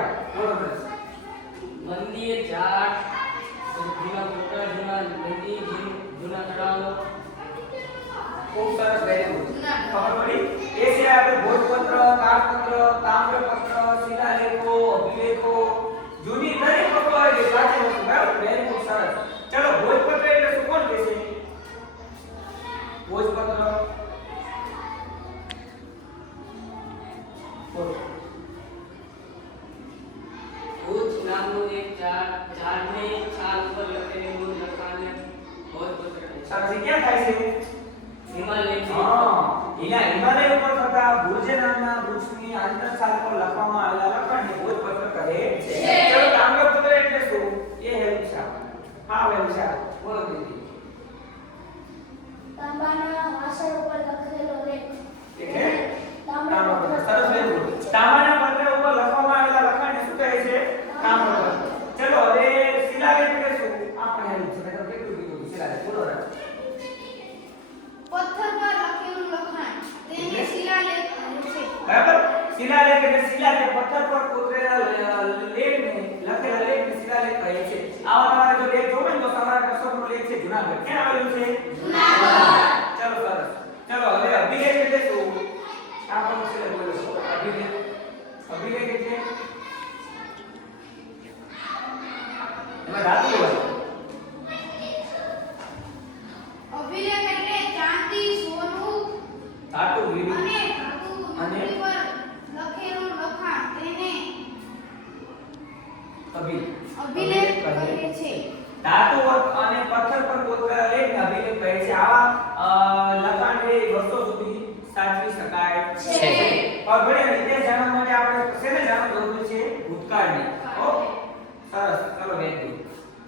યાદ બોલો બસ મંદિર ઝાડ જૂના કોટડા જૂના નદી જૂના તળાવ ખૂબ સરસ ગાયું ખબર પડી એ સિવાય આપણે ભોજપત્ર તાળપત્ર તામ્રપત્ર શિલાલેખો અભિલેખો જૂની દરેક વસ્તુ આવે છે પ્રાચીન વસ્તુ બરાબર વેરી ખૂબ સરસ ચલો ભોજપત્ર એટલે શું કોણ કહેશે ભોજપત્ર બોલો ભુજ નામનું એક ઝાડને છાલ ઉપર લખેલું લખાણને ભોજપત્ર કહે છે. સરસ એ ક્યાં થાય છે હિમાલયથી હા હિમાલય ઉપર થતા ભુજ નામના વૃક્ષની આંતરછાલ પર લખવામાં આવેલા લખાણને ભોજપત્ર કહે છે ચલો તામ્રપત્ર એટલે શું એ હેલ્પ છે હા હેલ્પ છે બોલો દીદી તાંબાના વાસણ ઉપર લખેલો લેખ એટલે તામ્રપત્ર સરસ વેરી ગુડ તાંબાના પત્ર ઉપર લખવામાં આવેલા લખાણને શું કહે છે તામ્રપત્ર ચલો હવે શિલાલેખ એટલે શું આપણે હેલ્પ છે મેં તમને કેટલું કીધું શિલાલેખ બોલો રા પથ્થર પર લખેલું લખાણ તેને શિલાલેખ કહે છે. બરાબર શિલાલેખ એટલે શિલાલેખ પથ્થર પર કોતરેલા લેખને લખેલા લેખને શિલાલેખ કહે છે આવા તમારે જો લેખ જોવે ને તો તમારા કસરનો લેખ છે જૂનાગઢ ક્યાં આવેલું છે જૂનાગઢ ચલો સરસ ચલો હવે અભિલેખ એટલે શું આ પણ છે બોલો અભિલેખ અભિલેખ એટલે એમાં ધાતુ હોય અભિલેખ એટલે ચાંદી સોનું ધાતુ વીડી અને ધાતુ અને પર લખેલું લખાણ તેને અભિલેખ કહે છે. ધાતુ અને પથ્થર પર કોતરેલા લેખને અભિલેખ કહે છે આવા લખાણને વર્ષો સુધી સાચવી શકાય છે પણ ભણે ઇતિહાસ જાણવા માટે આપણે શેને જાણવું જરૂરી છે ભૂતકાળને સરસ ચલો વેરી ગુડ